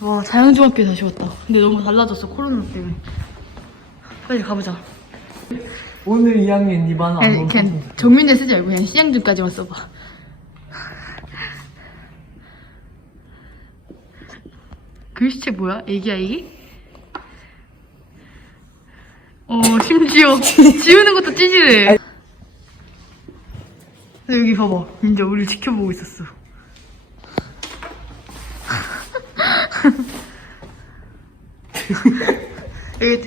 와 자연중학교에 다시 왔다. 근데 너무 달라졌어 코로나 때문에. 빨리 가보자. 오늘 2학년 2반 아니, 안 그냥 정민대 쓰지 말고 그냥 시향중까지만 써봐. 글씨체 뭐야? 애기야 애기? 어 심지어 지우는 것도 찌질해. 여기 봐봐. 이제 우리 지켜보고 있었어.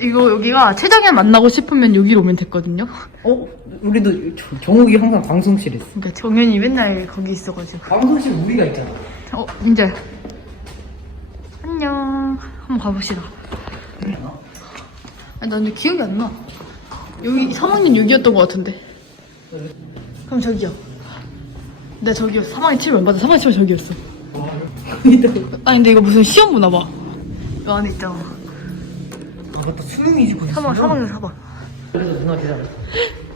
이거 여기가 최정현 만나고 싶으면 여기로 오면 됐거든요. 어? 우리도 저- 정욱이 항상 방송실에 있어 그러니까 정현이 맨날 거기 있어가지고. 방송실 우리가 있잖아 어, 이제. 안녕. 한번 가봅시다. 아니, 나 근데 기억이 안 나. 여기, 3학년 6이었던 것 같은데. 그럼 저기요. 나 저기요. 3학년 7번. 맞아, 3학년 7번 저기였어. 아니, 근데 이거 무슨 시험 보나 봐. 이 안에 있잖아. 아 맞다 수능이 주고 3학, 3학년 4번. 그래서 누나 기다려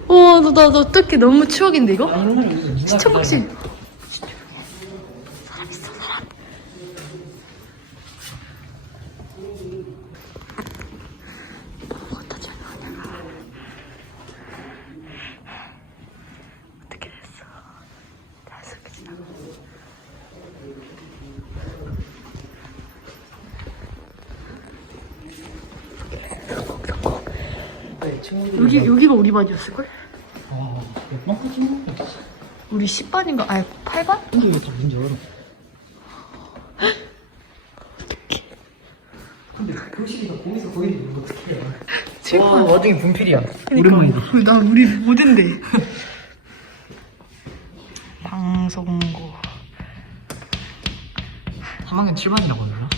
와, 나, 나, 나 어떡해. 너무 추억인데, 이거? 아 시청각실. 기다려. 사람 있어, 사람. 아무것도 하지 않아. 어떻게 됐어? 자연스럽게 지나가. 네, 친구들이 여기, 여기가 우리 반이었을 걸? 아 몇 번까지 먹었어 우리 10반인가? 아니, 8반? 근데 왜다 문제 알아 근데 교실이가 거기서 거기 있는 거 어떻게 해 와, 와중에 분필이야. 오랜만이다. 나 우리 못인데. 방송고. 3학년 7반이라고 하나?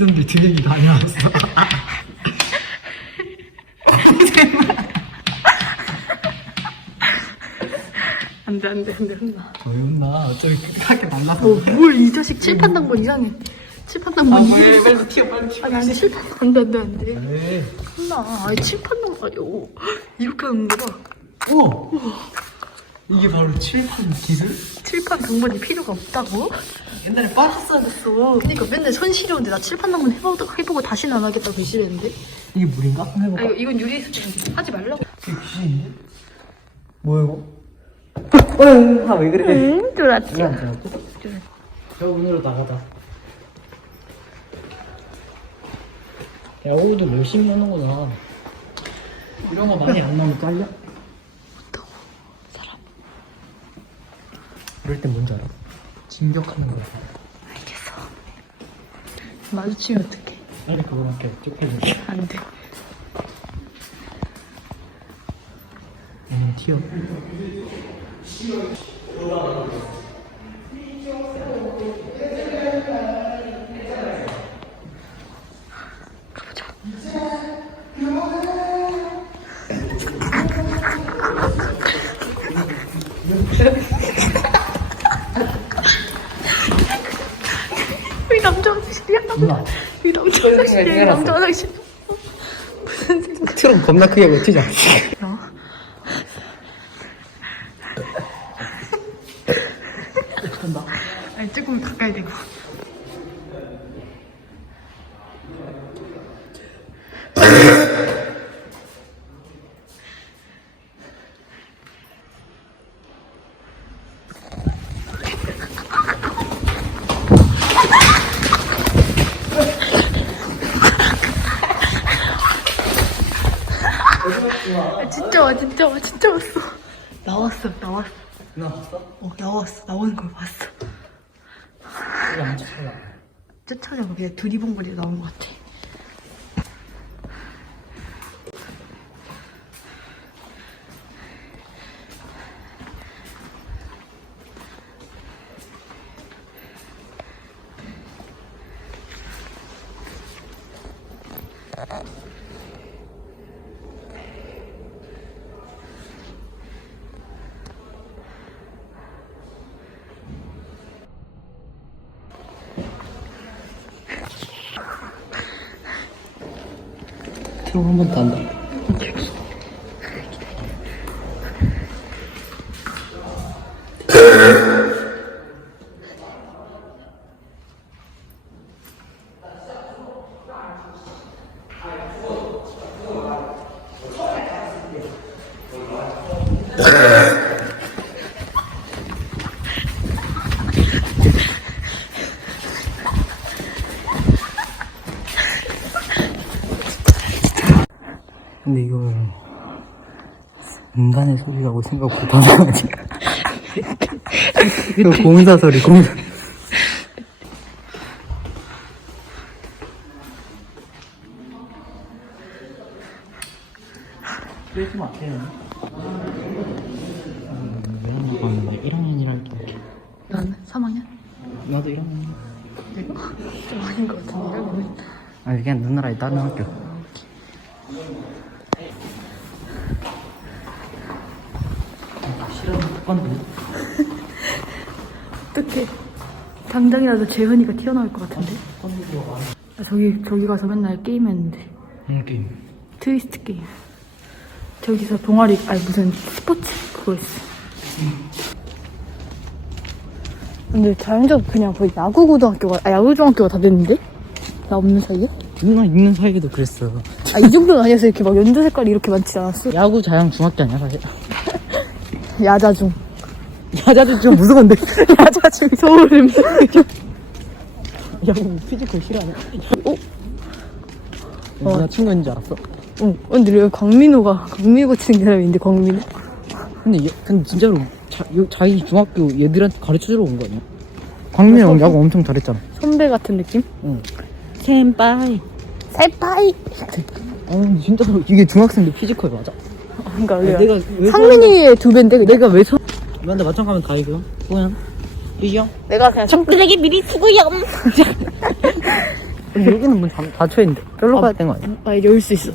미친놈들 드레기 다 일어났어. 안 돼, 안 돼, 안 돼, 혼나. 저기 학교 날라서. 어, 뭘, 이 자식 칠판 당번 이상해. 칠판 당번 아, 이상해. 왜? 빨리 튀어, 빨리 튀어. 아니, 안 돼, 칠판, 안 돼, 안 돼, 안 돼. 왜? 혼나. 아니, 칠판당, 아니, 오. 이렇게 하는 거다. 오! 이게 바로 칠판 기술? 칠판 당번이 필요가 없다고? 옛날에 빠졌어야 됐어. 그니까 맨날 손 시려운데 나 칠판 당번 해보고, 해보고 다시는 안 하겠다고 배신했는데? 이게 물인가? 한번 아, 해볼까? 이거, 이건 유리 수준인데. 하지 말라고. 이게 귀신인데? 뭐야, 이거? 응, 아, 왜 그래? 응, 쫄았지. 왜안 들어갔고? 저 문으로 나가다. 야, 오늘도 열심히 하는구나. 이런 거 많이 안 나오면 잘려? 어떡하고, 사람. 이럴 땐 뭔지 알아? 진격하는 거야. 알겠어. 마주치면 어떡해. 빨리 그걸 할게. 쪽팔리게. 안 돼. 음, 튀어. 화장실이야. 생각이 남자 화장실. 무슨 생각? 트럼 겁나 크게 하고 튀자. 어? 아니 조금 가까이 대고. 아, 진짜 와 진짜 와 진짜 왔어. 나왔어 나왔어. 누나 봤어? 어 나왔어. 나오는 걸 봤어. 이거 안 쫓아가. 쫓아내고 그냥 두리번거리 나온 것 같아 한번더 한다. 근데 이걸 인간의 소리라고 생각 못하는 거지. 이거 공사 소리, 공사. 그러지 마세요. 왜 하냐고 하는데 1학년이랄게. 나는 3학년? 나도 1학년. 내가? 좀 아닌 것 같은데 이러면 아니 그냥 누나랑 다른 학교. 건데. 어떡해. 당장이라도 재현이가 튀어나올 것 같은데? 나 저기 저기 가서 맨날 게임했는데. 응 게임. 트위스트 게임. 저기서 동아리 아니 무슨 스포츠 그거 있어. 근데 자연적 그냥 거의 야구 고등학교가 아 야구 중학교가 다 됐는데? 나 없는 사이에 누나 있는 사이에도 그랬어. 아 이 정도는 아니었어. 이렇게 막 연두 색깔이 이렇게 많지 않았어? 야구 자양 중학교 아니야 사실. 야자중 야자들 좀 무서운데. 야자중 서울음 야구 피지컬 싫어하네. 어? 어. 누나 친구인 줄 알았어. 어 근데 왜 광민호가 광민호 치는 사람인데 광민호 근데 얘, 근데 진짜로 자, 요- 자기 중학교 얘들한테 가르쳐주러 온 거 아니야? 광민이 형 야구 엄청 잘했잖아. 선배 같은 느낌? 응. 센파이. 세파이 아 근데 진짜로 이게 중학생들 피지컬 맞아. 그러니까 아, 내가 왜 상민이의 두 배인데 그냥? 내가 왜 서? 너한테 맞춰 가면 다 이겨. 호연. 이겨. 내가 그냥 청들에게 미리 수고요 여기는 문 닫- 닫혀 있는데. 별로 가야 되는 거 아니야? 아 이제 올수 있어